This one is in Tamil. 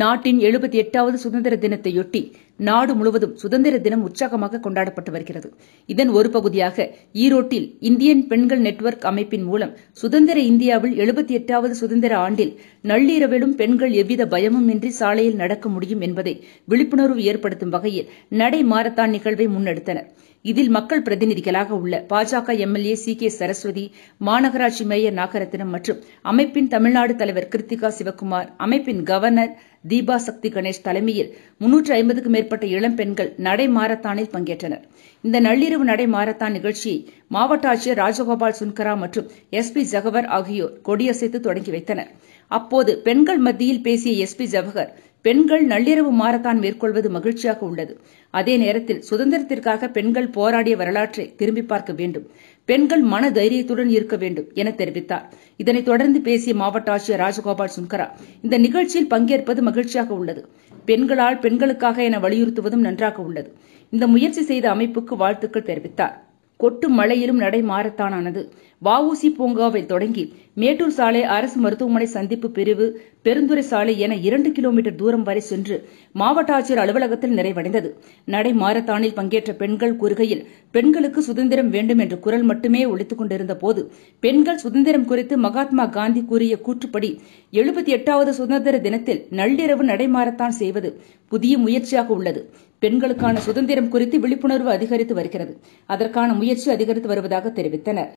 நாட்டின் 78வது சுதந்திர தினத்தையொட்டி நாடு முழுவதும் சுதந்திர தினம் உற்சாகமாக கொண்டாடப்பட்டு வருகிறது. இதன் ஒரு பகுதியாக ஈரோட்டில் இந்தியன் பெண்கள் நெட்வொர்க் அமைப்பின் மூலம் சுதந்திர இந்தியாவில் 78வது சுதந்திர ஆண்டில் நள்ளிரவிலும் பெண்கள் எவ்வித பயமும் இன்றி சாலையில் நடக்க முடியும் என்பதை விழிப்புணர்வு ஏற்படுத்தும் வகையில் நடை மாரத்தான் நிகழ்வை முன்னெடுத்தனர். இதில் மக்கள் பிரதிநிதிகளாக உள்ள பாஜக எம்எல்ஏ சி.கே. சரஸ்வதி, மாநகராட்சி மேயர் நாகரத்தினம் மற்றும் அமைப்பின் தமிழ்நாடு தலைவர் கிருத்திகா சிவக்குமார், அமைப்பின் கவர்னர் தீபா சக்தி கணேஷ் தலைமையில் 350க்கும் மேற்பட்ட இளம் பெண்கள் நடை மாரத்தானில் பங்கேற்றனர். இந்த நள்ளிரவு நடை மாரத்தான் நிகழ்ச்சியை மாவட்ட ஆட்சியர் ராஜகோபால் சுன்கரா மற்றும் எஸ்.பி. ஜகவர் ஆகியோர் கொடியசைத்து தொடங்கி வைத்தனர். அப்போது பெண்கள் மத்தியில் பேசிய எஸ்.பி. ஜவஹர், பெண்கள் நள்ளிரவு மாரத்தான் மேற்கொள்வது மகிழ்ச்சியாக உள்ளது. அதே நேரத்தில் சுதந்திரத்திற்காக பெண்கள் போராடிய வரலாற்றை திரும்பி பார்க்க வேண்டும், பெண்கள் மன தைரியத்துடன் இருக்க வேண்டும் என தெரிவித்தார். இதனைத் தொடர்ந்து பேசிய மாவட்ட ஆட்சியர் ராஜகோபால் சுன்கரா, இந்த நிகழ்ச்சியில் பங்கேற்பது மகிழ்ச்சியாக உள்ளது, பெண்களால் பெண்களுக்காக என வலியுறுத்துவதும் நன்றாக உள்ளது. இந்த முயற்சி செய்த அமைப்புக்கு வாழ்த்துக்கள் தெரிவித்தார். கொட்டும் மழையிலும் நடை மாரத்தானானது வ.உ.சி. பூங்காவில் தொடங்கி மேட்டூர் சாலை, அரசு மருத்துவமனை சந்திப்பு பிரிவு, பெருந்துறை சாலை என 2 கிலோமீட்டர் தூரம் வரை சென்று மாவட்ட ஆட்சியர் அலுவலகத்தில் நிறைவடைந்தது. நடை மாரத்தானில் பங்கேற்ற பெண்கள் கூறுகையில், பெண்களுக்கு சுதந்திரம் வேண்டும் என்ற குரல் மட்டுமே ஒலித்துக் கொண்டிருந்த போது பெண்கள் சுதந்திரம் குறித்து மகாத்மா காந்தி கூறிய கூற்றுப்படி 78வது சுதந்திர தினத்தில் நள்ளிரவு நடை மாரத்தான் செய்வது புதிய முயற்சியாக உள்ளது. பெண்களுக்கான சுதந்திரம் குறித்து விழிப்புணர்வு அதிகரித்து வருகிறது. அதற்கான முயற்சி அதிகரித்து வருவதாக தெரிவித்தனர்.